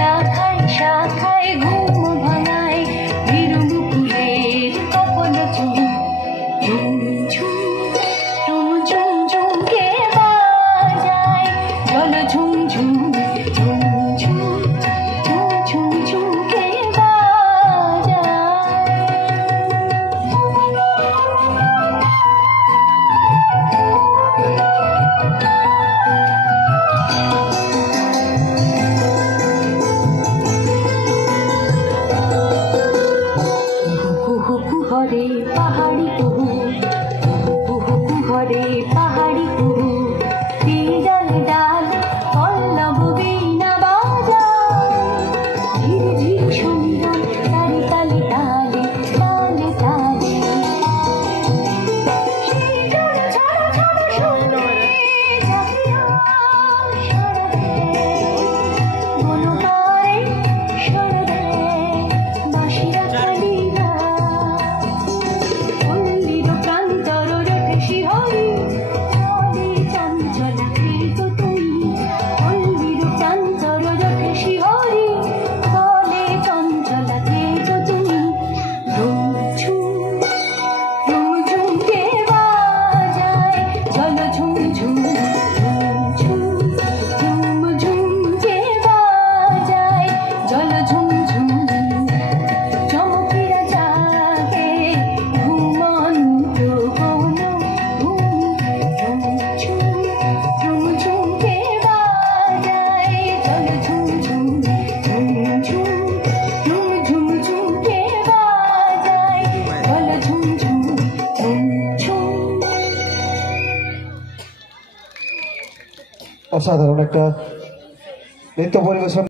শাখায় শাখায় ঘুম ভাঙায় বীরমুকুলের কপল চুম ঝুম ঝুম ঝুম ঝুম ঝুমকে বাজায় জল ঝুম ঝুম ঝুম ঝুম ঝুম ঝুম ঝুমকে ঘরে পাহাড়ি কুহু কুহু ঘরে পাহাড়ি কুহু ডাল ডাল পল্লব বীণা বাজায় ধীরে ধীরে সুন্দর তালে তালে তালে তালে তালে সেই গান ছাড়া ছাড়া শুনলে জাগিয়া সারা দেয় বনপায়ে সারা দেয় বাঁশিরা কালিরা অসাধারণ একটা নৃত্য পরিবেশন।